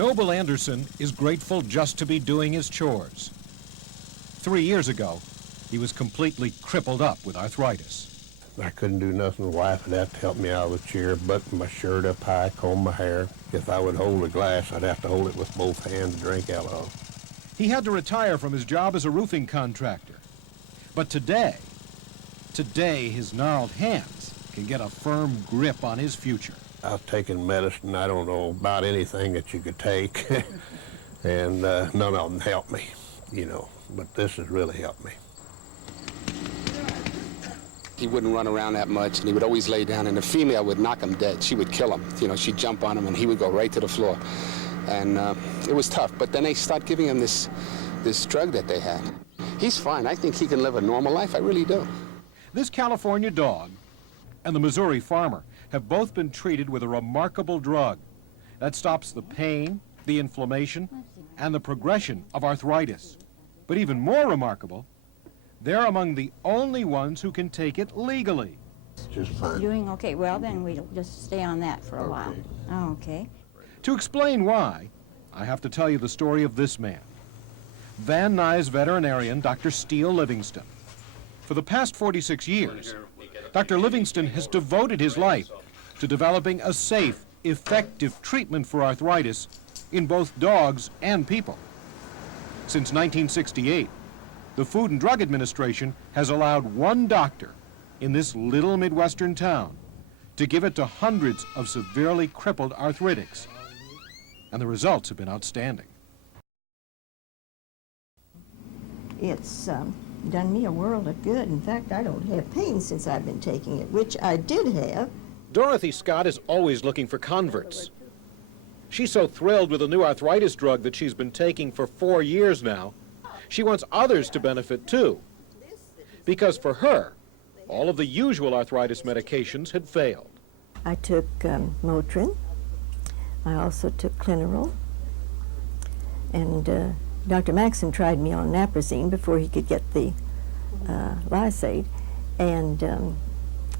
Noble Anderson is grateful just to be doing his chores. 3 years ago, he was completely crippled up with arthritis. I couldn't do nothing. The wife would have to help me out of the chair, button my shirt up high, comb my hair. If I would hold a glass, I'd have to hold it with both hands to drink out of. He had to retire from his job as a roofing contractor. But today his gnarled hands can get a firm grip on his future. I was taking medicine, I don't know about anything that you could take, and none of them helped me, you know, but this has really helped me. He wouldn't run around that much, and he would always lay down, and the female would knock him dead. She would kill him. You know, she'd jump on him, and he would go right to the floor. And it was tough, but then they start giving him this drug that they had. He's fine. I think he can live a normal life. I really do. This California dog and the Missouri farmer have both been treated with a remarkable drug that stops the pain, the inflammation, and the progression of arthritis. But even more remarkable, they're among the only ones who can take it legally. Just fine. Doing okay. Well, then we'll just stay on that for a while. Oh, okay. To explain why, I have to tell you the story of this man, Van Nuys veterinarian Dr. Steele Livingston. For the past 46 years, Dr. Livingston has devoted his life to developing a safe, effective treatment for arthritis in both dogs and people. Since 1968, the Food and Drug Administration has allowed one doctor in this little Midwestern town to give it to hundreds of severely crippled arthritics. And the results have been outstanding. It's done me a world of good. In fact, I don't have pain since I've been taking it, which I did have. Dorothy Scott is always looking for converts. She's so thrilled with the new arthritis drug that she's been taking for 4 years now. She wants others to benefit too. Because for her, all of the usual arthritis medications had failed. I took Motrin. I also took Clinerol. And Dr. Maxson tried me on Naprosine before he could get the Lysate. And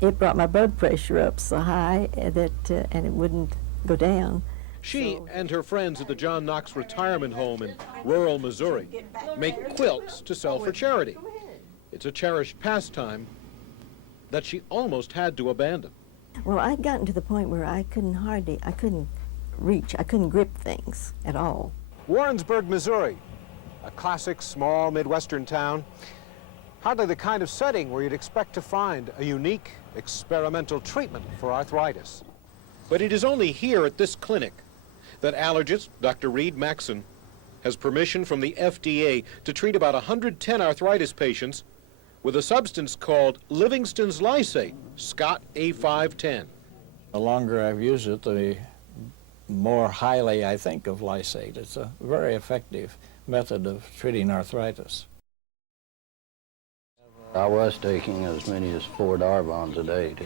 it brought my blood pressure up so high that, and it wouldn't go down. She and her friends at the John Knox Retirement Home in rural Missouri make quilts to sell for charity. It's a cherished pastime that she almost had to abandon. Well, I'd gotten to the point where I couldn't reach, I couldn't grip things at all. Warrensburg, Missouri, a classic small Midwestern town, hardly the kind of setting where you'd expect to find a unique experimental treatment for arthritis. But it is only here at this clinic that allergist Dr. Reed Maxson has permission from the FDA to treat about 110 arthritis patients with a substance called Livingston's Lysate, Scott A510. The longer I've used it, the more highly I think of Lysate. It's a very effective method of treating arthritis. I was taking as many as 4 Darvons a day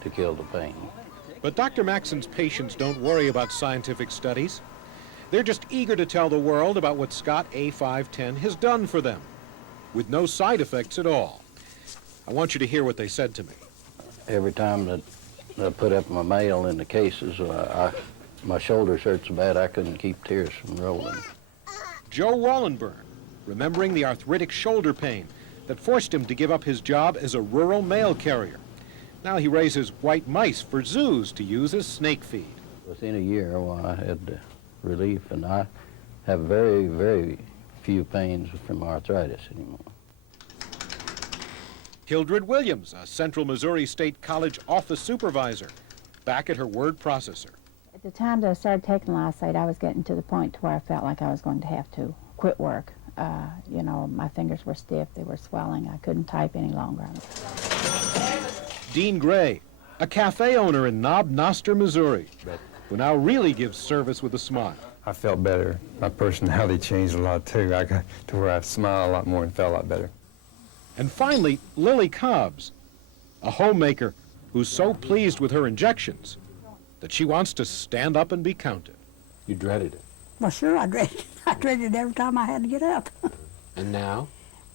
to kill the pain. But Dr. Maxson's patients don't worry about scientific studies. They're just eager to tell the world about what Scott A510 has done for them, with no side effects at all. I want you to hear what they said to me. Every time that I put up my mail in the cases, my shoulders hurt so bad I couldn't keep tears from rolling. Joe Wallenburn, remembering the arthritic shoulder pain that forced him to give up his job as a rural mail carrier. Now he raises white mice for zoos to use as snake feed. Within a year, I had relief, and I have very, very few pains from arthritis anymore. Hildred Williams, a Central Missouri State College office supervisor, back at her word processor. At the time that I started taking Lysate, I was getting to the point to where I felt like I was going to have to quit work. You know, my fingers were stiff, they were swelling, I couldn't type any longer. Dean Gray, a cafe owner in Knob Noster, Missouri, who now really gives service with a smile. I felt better. My personality changed a lot too. I got to where I smile a lot more and felt a lot better. And finally, Lily Cobbs, a homemaker who's so pleased with her injections that she wants to stand up and be counted. You dreaded it. Well, sure, I dreaded it. I dreaded it every time I had to get up. And now?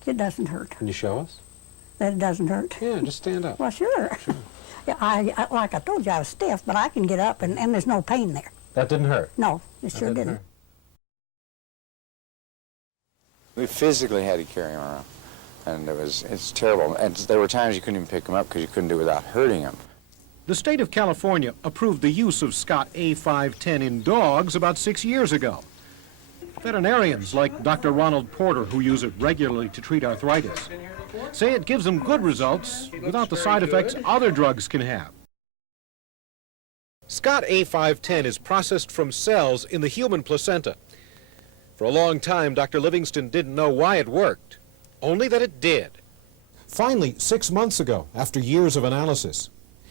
It doesn't hurt. Can you show us? That it doesn't hurt. Yeah, just stand up. Well, sure. Yeah, like I told you, I was stiff, but I can get up, and there's no pain there. That didn't hurt? No, it sure didn't. We physically had to carry him around, and it's terrible. And there were times you couldn't even pick him up because you couldn't do it without hurting him. The state of California approved the use of Scott A510 in dogs about 6 years ago. Veterinarians like Dr. Ronald Porter, who use it regularly to treat arthritis, say it gives them good results without the side effects other drugs can have. Scott A510 is processed from cells in the human placenta. For a long time, Dr. Livingston didn't know why it worked, only that it did. Finally, 6 months ago, after years of analysis,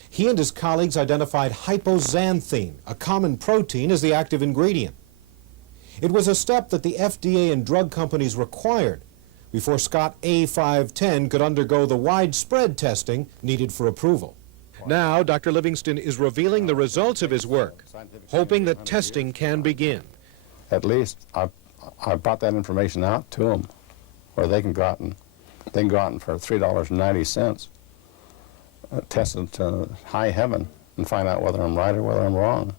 he and his colleagues identified hypoxanthine, a common protein, as the active ingredient. It was a step that the FDA and drug companies required before Scott A510 could undergo the widespread testing needed for approval. Now, Dr. Livingston is revealing the results of his work, hoping that testing can begin. At least I brought that information out to them, where they can go out and for $3.90 test it to high heaven and find out whether I'm right or whether I'm wrong.